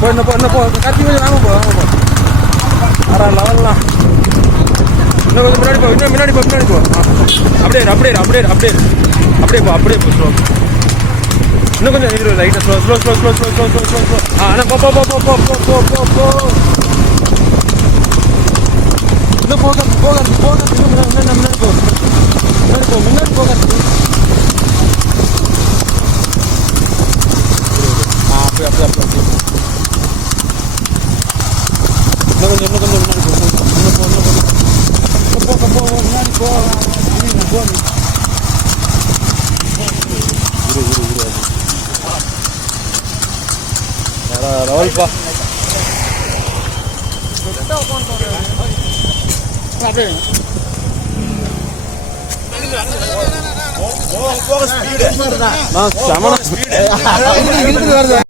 போ கத்தி கொஞ்சம் வாங்க போ அரை லெவல்லாம் இன்னும் கொஞ்சம் முன்னாடி போ இன்னும் முன்னாடி போ அப்படியே போ ஸ்லோ இன்னும் கொஞ்சம் இரு லைட்டாக ஸ்லோ ஆனால் போ இன்னும் போக முன்னாடி போக அப்படியே இன்னும் கொஞ்சம் முன்னாடி போ ரவல்பா அப்படியே